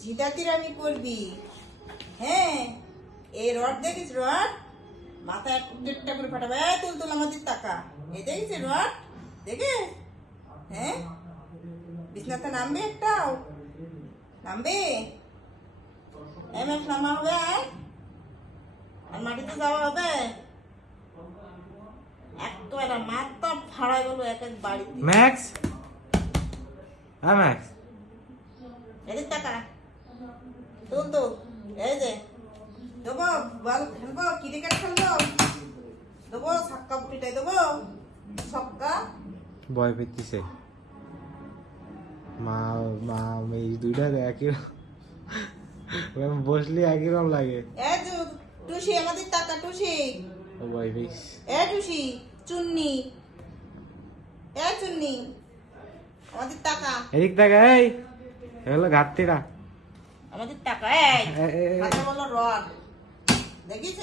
ঝিদাতির আমি করবি। হ্যাঁ, এই রড দেখিস, রড মাথায় একটা করে ফাটাবে। তুল তুল আমাদের টাকা, এই দেখিস রড দেখে। হ্যাঁ, বিছনাতে নামবে, একটাও নামবে। এমএফ নামা হবে, আর মাটিতে যাওয়া হবে। একেবারে মাথা ফাড়াই বলবো এক এক বাড়িতে। ম্যাক্স, হ্যাঁ ম্যাক্স, এদের টাকা তুল তো। এই যে দেবো, বল খেলবো, ক্রিকেট খেলবো, দেবো ছক্কা পিটাই দেবো, ছক্কা। ভয় পেতিছে মা মা এই দুইটা একই বসলি একই রকম লাগে। এ টুসি, আমাদের টাকা টুসি। ও ভয় পেস। এ টুসি, চুন্নি, এ চুন্নি, আমাদের টাকা। এদিক থেকে এই হলো ঘাটতিরা। আমাদের টাকা। এই কথা বলো রড দেখিস।